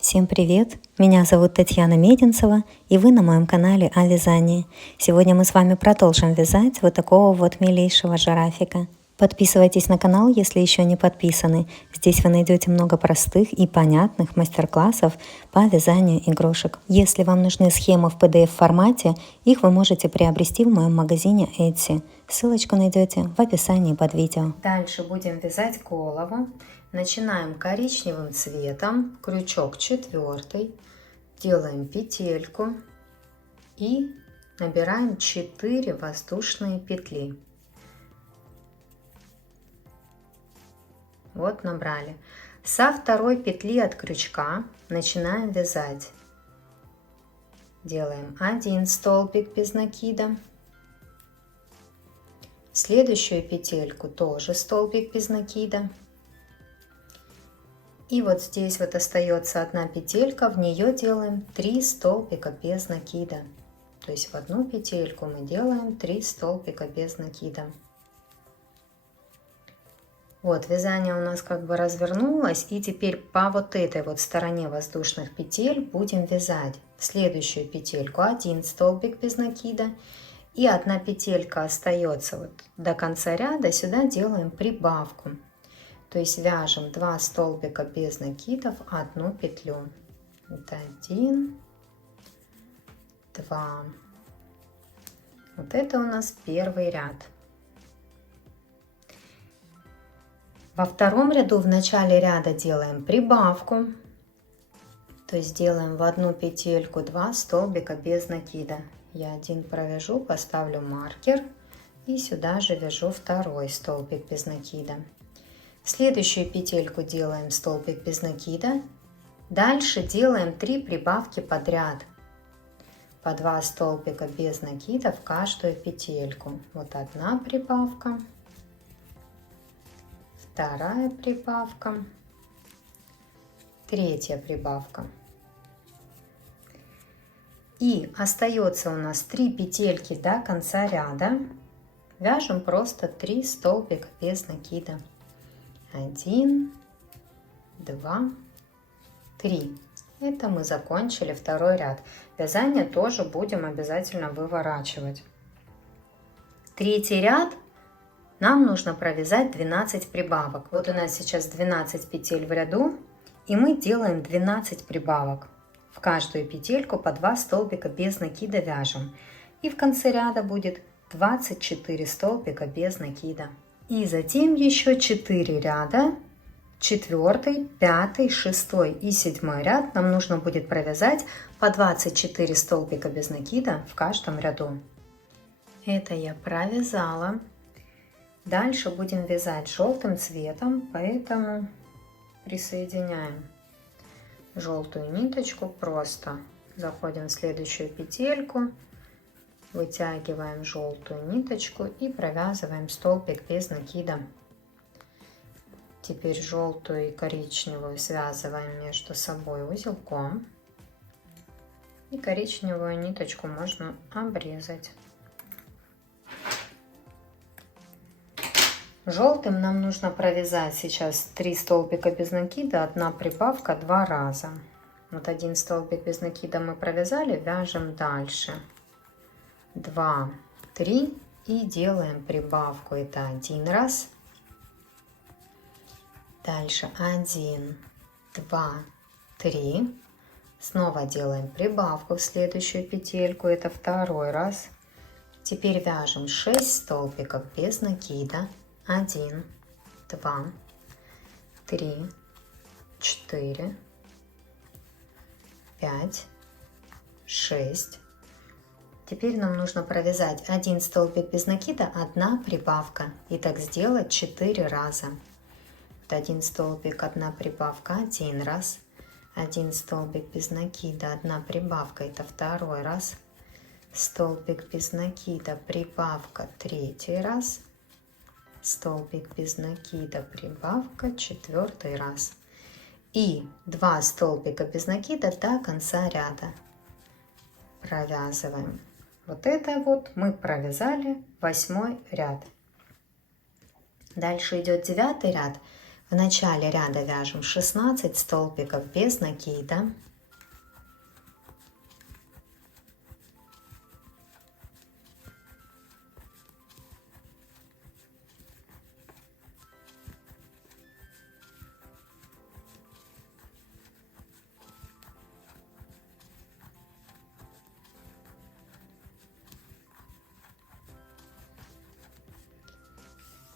Всем привет! Меня зовут Татьяна Мединцева, и вы на моем канале о вязании. Сегодня мы с вами продолжим вязать вот такого вот милейшего жирафика. Подписывайтесь на канал, если еще не подписаны. Здесь вы найдете много простых и понятных мастер-классов по вязанию игрушек. Если вам нужны схемы в PDF-формате, их вы можете приобрести в моем магазине Etsy. Ссылочку найдете в описании под видео. Дальше будем вязать голову. Начинаем коричневым цветом, крючок 4, делаем петельку и набираем 4 воздушные петли. Вот набрали. Со второй петли от крючка начинаем вязать. Делаем 1 столбик без накида. Следующую петельку тоже столбик без накида. И вот здесь вот остается одна петелька, в нее делаем 3 столбика без накида. То есть в одну петельку мы делаем 3 столбика без накида. Вот вязание у нас как бы развернулось, и теперь по вот этой вот стороне воздушных петель будем вязать в следующую петельку 1 столбик без накида. И одна петелька остается вот до конца ряда, сюда делаем прибавку. То есть вяжем 2 столбика без накидов, одну петлю. Вот 1, 2. Вот это у нас первый ряд. Во втором ряду в начале ряда делаем прибавку. То есть делаем в одну петельку 2 столбика без накида. Я один провяжу, поставлю маркер и сюда же вяжу второй столбик без накида. Следующую петельку делаем столбик без накида. Дальше делаем 3 прибавки подряд. По 2 столбика без накида в каждую петельку. Вот одна прибавка. Вторая прибавка. Третья прибавка. И остается у нас 3 петельки до конца ряда. Вяжем просто 3 столбика без накида. 1, 2, 3. Это мы закончили второй ряд. Вязание тоже будем обязательно выворачивать. Третий ряд нам нужно провязать 12 прибавок. Вот у нас сейчас 12 петель в ряду, и мы делаем 12 прибавок. В каждую петельку по 2 столбика без накида вяжем. И в конце ряда будет 24 столбика без накида. И затем еще 4 ряда, 4, 5, 6 и 7 ряд нам нужно будет провязать по 24 столбика без накида в каждом ряду. Это я провязала. Дальше будем вязать желтым цветом, поэтому присоединяем желтую ниточку, просто заходим в следующую петельку. Вытягиваем желтую ниточку и провязываем столбик без накида. Теперь желтую и коричневую связываем между собой узелком. И коричневую ниточку можно обрезать. Желтым нам нужно провязать сейчас 3 столбика без накида, одна прибавка 2 раза. Вот 1 столбик без накида мы провязали, вяжем дальше. 2, 3 и делаем прибавку. Это 1 раз. Дальше 1, 2, 3. Снова делаем прибавку в следующую петельку. Это второй раз. Теперь вяжем 6 столбиков без накида. 1, 2, 3, 4, 5, 6. Теперь нам нужно провязать 1 столбик без накида, 1 прибавка. И так сделать 4 раза. 1 столбик, 1 прибавка, 1 раз. 1 столбик без накида, 1 прибавка. Это второй раз. Столбик без накида, прибавка, 3 раз. Столбик без накида, прибавка, 4 раз. И 2 столбика без накида до конца ряда. Провязываем. Вот это вот мы провязали 8 ряд. Дальше идет 9 ряд. В начале ряда вяжем 16 столбиков без накида.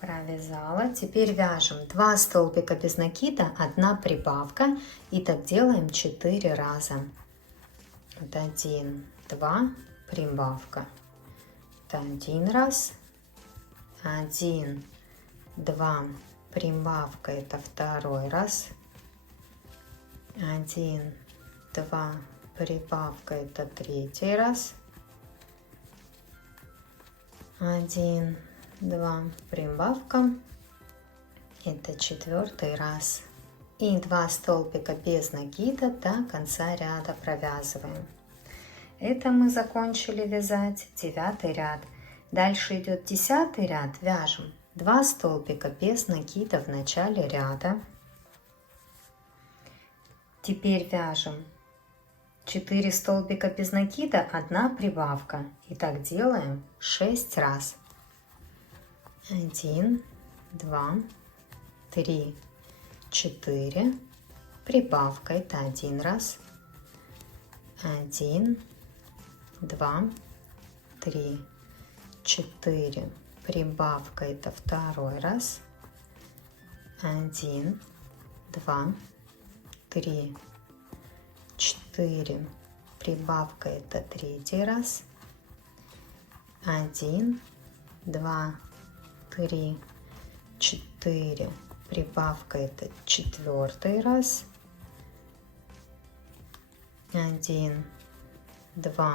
Провязала. Теперь вяжем 2 столбика без накида, 1 прибавка, и так делаем 4 раза. Вот 1, 2, прибавка. Это 1 раз, 1, 2, прибавка, это 2 раз, 1, 2, прибавка, это 3 раз, 1, 2, прибавка, это 4 раз, и 2 столбика без накида до конца ряда провязываем. Это мы закончили вязать 9 ряд. Дальше идет 10 ряд, вяжем 2 столбика без накида в начале ряда. Теперь вяжем 4 столбика без накида, 1 прибавка, и так делаем 6 раз. 1, 2, 3, 4, прибавка, это 1 раз, 1, 2, 3, 4, прибавка, это 2 раз, 1, 2, 3, 4, прибавка, это 3 раз, 1, 2, 3, 4, прибавка, это 4 раз, 1, 2,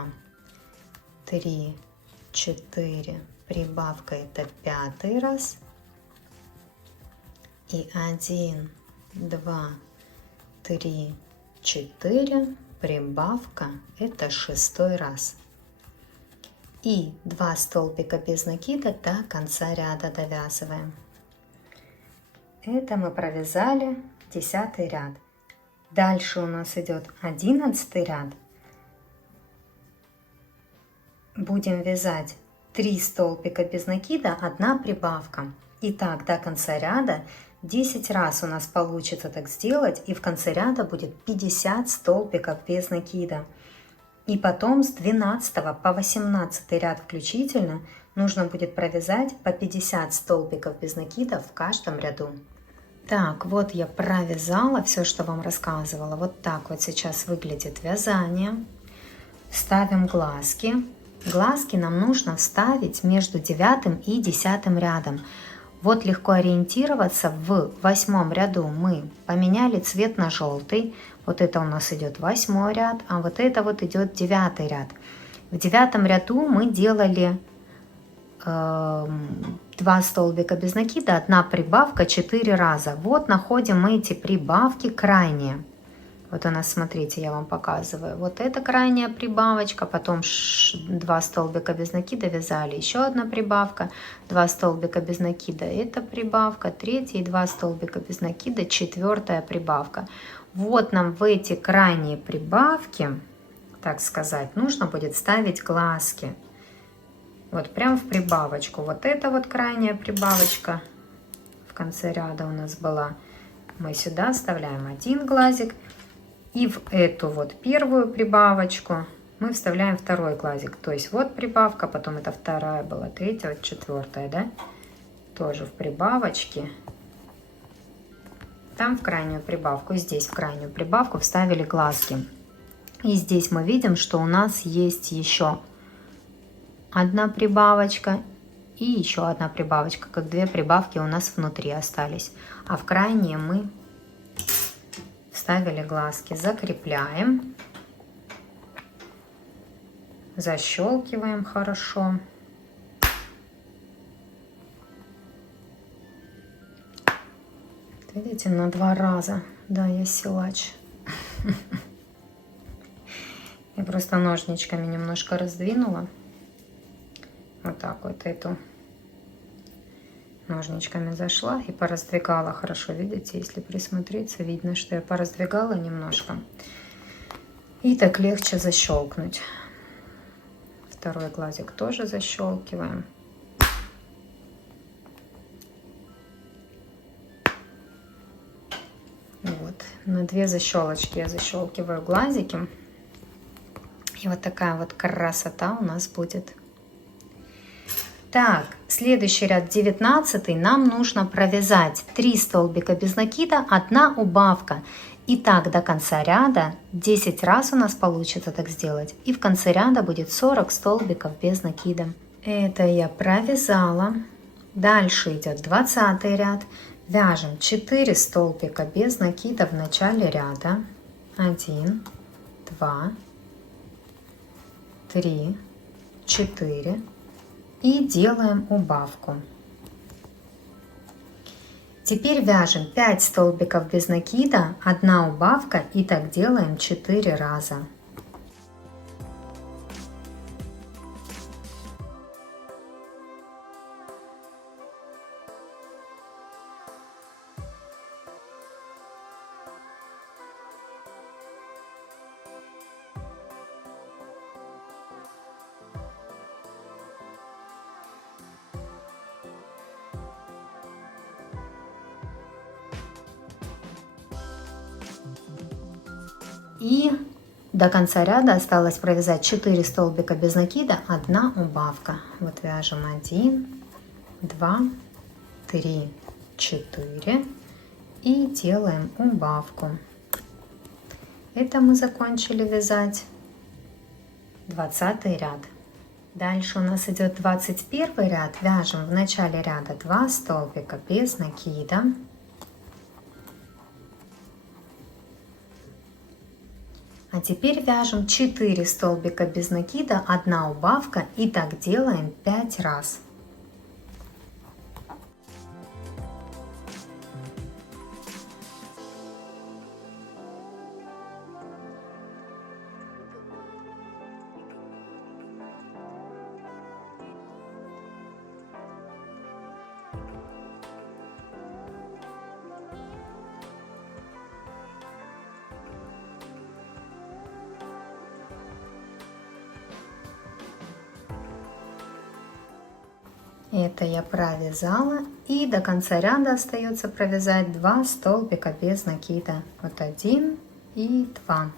3, 4, прибавка, это 5 раз, и 1, 2, 3, 4, прибавка, это 6 раз. И 2 столбика без накида до конца ряда довязываем. Это мы провязали 10 ряд. Дальше у нас идет 11 ряд. Будем вязать 3 столбика без накида, 1 прибавка. И так до конца ряда 10 раз у нас получится так сделать, и в конце ряда будет 50 столбиков без накида. И потом с 12 по 18 ряд включительно нужно будет провязать по 50 столбиков без накида в каждом ряду. Так, вот я провязала все, что вам рассказывала. Вот так вот сейчас выглядит вязание. Ставим глазки. Глазки нам нужно вставить между 9 и 10 рядом. Вот легко ориентироваться. В 8 ряду мы поменяли цвет на желтый. Вот это у нас идет 8 ряд, а вот это вот идет 9 ряд. В 9 ряду мы делали 2 столбика без накида, 1 прибавка 4 раза. Вот находим мы эти прибавки крайние. Вот у нас, смотрите, я вам показываю. Вот это крайняя прибавочка, потом 2 столбика без накида вязали, еще 1 прибавка, 2 столбика без накида, это прибавка, 3 и 2 столбика без накида, 4 прибавка. Вот нам в эти крайние прибавки, так сказать, нужно будет ставить глазки. Вот прям в прибавочку. Вот это вот крайняя прибавочка в конце ряда у нас была. Мы сюда вставляем 1 глазик. И в эту вот первую прибавочку мы вставляем 2 глазик. То есть вот прибавка, потом это 2 была, 3, вот 4, да? Тоже в прибавочке. Там в крайнюю прибавку, здесь в крайнюю прибавку вставили глазки. И здесь мы видим, что у нас есть еще 1 прибавочка и еще 1 прибавочка, как 2 прибавки у нас внутри остались. А в крайние мы вставили глазки. Закрепляем, защелкиваем хорошо. Видите, на 2 раза. Да, я силач. Я просто ножничками немножко раздвинула. Вот так вот эту ножничками зашла и пораздвигала хорошо. Видите, если присмотреться, видно, что я пораздвигала немножко. И так легче защелкнуть. Второй глазик тоже защелкиваем. Вот. На 2 защелочки я защелкиваю глазики. И вот такая вот красота у нас будет. Так, следующий ряд 19, нам нужно провязать 3 столбика без накида, 1 убавка. И так до конца ряда 10 раз у нас получится так сделать. И в конце ряда будет 40 столбиков без накида. Это я провязала. Дальше идет 20 ряд. Вяжем 4 столбика без накида в начале ряда. 1, 2, 3, 4. И делаем убавку. Теперь вяжем 5 столбиков без накида, 1 убавка, и так делаем 4 раза. И до конца ряда осталось провязать 4 столбика без накида, 1 убавка. Вот вяжем 1, 2, 3, 4 и делаем убавку. Это мы закончили вязать 20 ряд. Дальше у нас идет 21 ряд. Вяжем в начале ряда 2 столбика без накида. А теперь вяжем 4 столбика без накида, 1 убавка, и так делаем 5 раз. Это я провязала, и до конца ряда остается провязать 2 столбика без накида. Вот 1 и 2.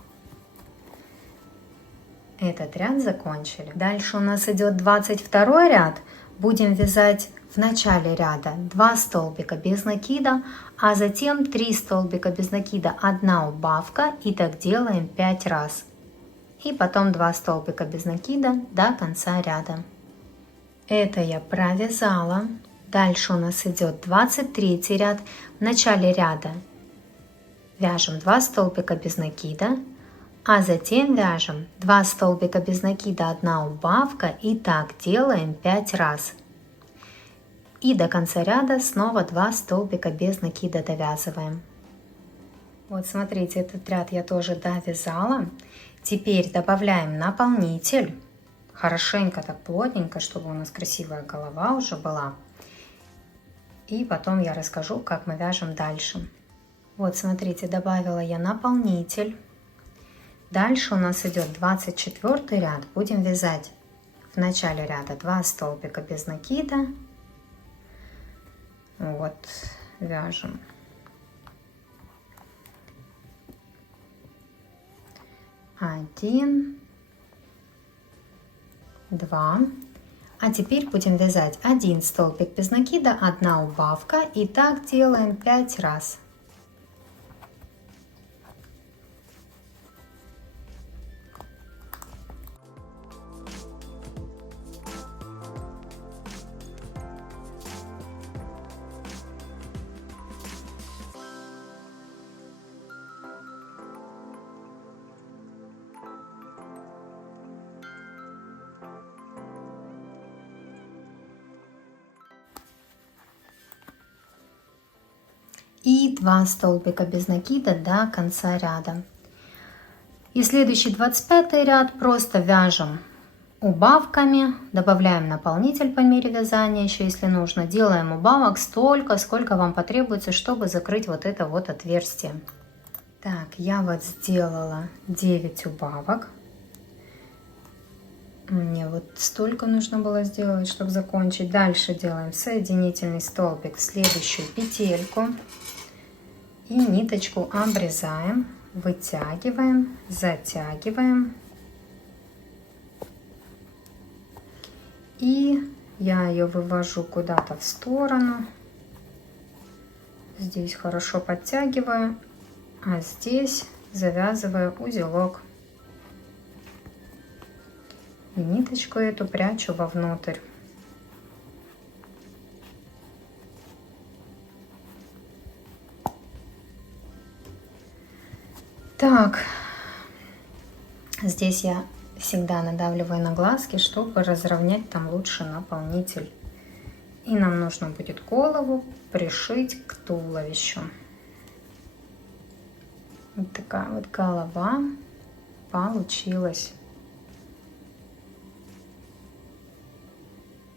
Этот ряд закончили. Дальше у нас идет 22 ряд. Будем вязать в начале ряда 2 столбика без накида, а затем 3 столбика без накида, 1 убавка, и так делаем 5 раз. И потом 2 столбика без накида до конца ряда. Это я провязала. Дальше у нас идет 23 ряд. В начале ряда вяжем 2 столбика без накида, а затем вяжем 2 столбика без накида, 1 убавка, и так делаем 5 раз. И до конца ряда снова 2 столбика без накида довязываем. Вот смотрите, этот ряд я тоже довязала. Теперь добавляем наполнитель. Хорошенько так плотненько, чтобы у нас красивая голова уже была. И потом я расскажу, как мы вяжем дальше. Вот смотрите, добавила я наполнитель. Дальше у нас идет 24 ряд. Будем вязать в начале ряда 2 столбика без накида. Вот, вяжем. Один, 2. А теперь будем вязать 1 столбик без накида, 1 убавка, и так делаем 5 раз. И 2 столбика без накида до конца ряда. И следующий 25 ряд просто вяжем убавками. Добавляем наполнитель по мере вязания, еще если нужно. Делаем убавок столько, сколько вам потребуется, чтобы закрыть вот это вот отверстие. Так, я вот сделала 9 убавок. Мне вот столько нужно было сделать, чтобы закончить. Дальше делаем соединительный столбик в следующую петельку. И ниточку обрезаем, вытягиваем, затягиваем. И я ее вывожу куда-то в сторону. Здесь хорошо подтягиваю, а здесь завязываю узелок. И ниточку эту прячу вовнутрь. Так, здесь я всегда надавливаю на глазки, чтобы разровнять там лучше наполнитель. И нам нужно будет голову пришить к туловищу. Вот такая вот голова получилась.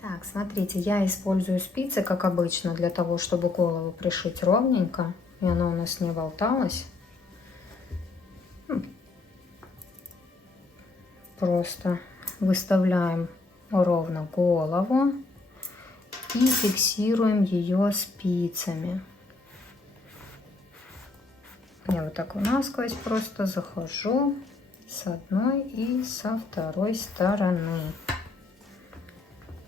Так, смотрите, я использую спицы, как обычно, для того, чтобы голову пришить ровненько, и она у нас не болталась. Просто выставляем ровно голову и фиксируем ее спицами. Я вот так насквозь просто захожу с одной и со второй стороны.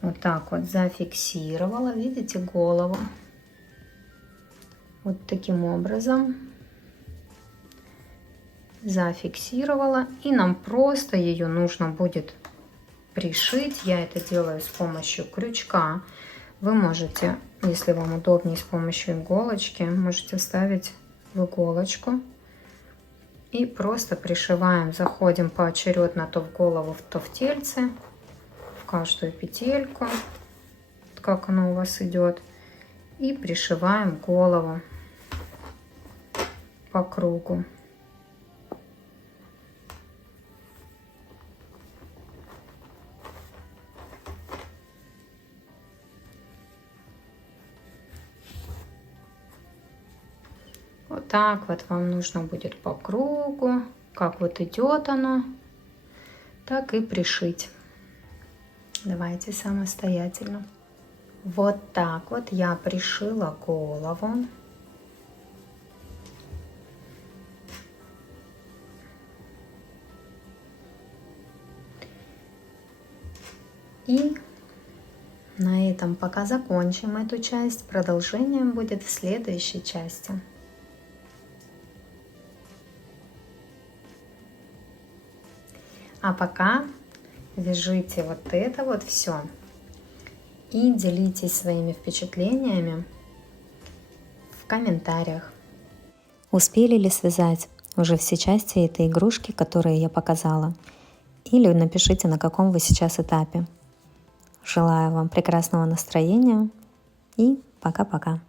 Вот так вот зафиксировала, видите, голову. Вот таким образом зафиксировала, и нам просто ее нужно будет пришить. Я это делаю с помощью крючка. Вы можете, если вам удобнее, с помощью иголочки, можете вставить в иголочку и просто пришиваем. Заходим поочередно то в голову, то в тельце, в каждую петельку, как оно у вас идет, и пришиваем голову по кругу. Вот так вот вам нужно будет по кругу, как вот идет оно, так и пришить. Давайте самостоятельно. Вот так вот я пришила голову. И на этом пока закончим эту часть. Продолжение будет в следующей части. А пока вяжите вот это вот все и делитесь своими впечатлениями в комментариях. Успели ли связать уже все части этой игрушки, которые я показала? Или напишите, на каком вы сейчас этапе. Желаю вам прекрасного настроения и пока-пока.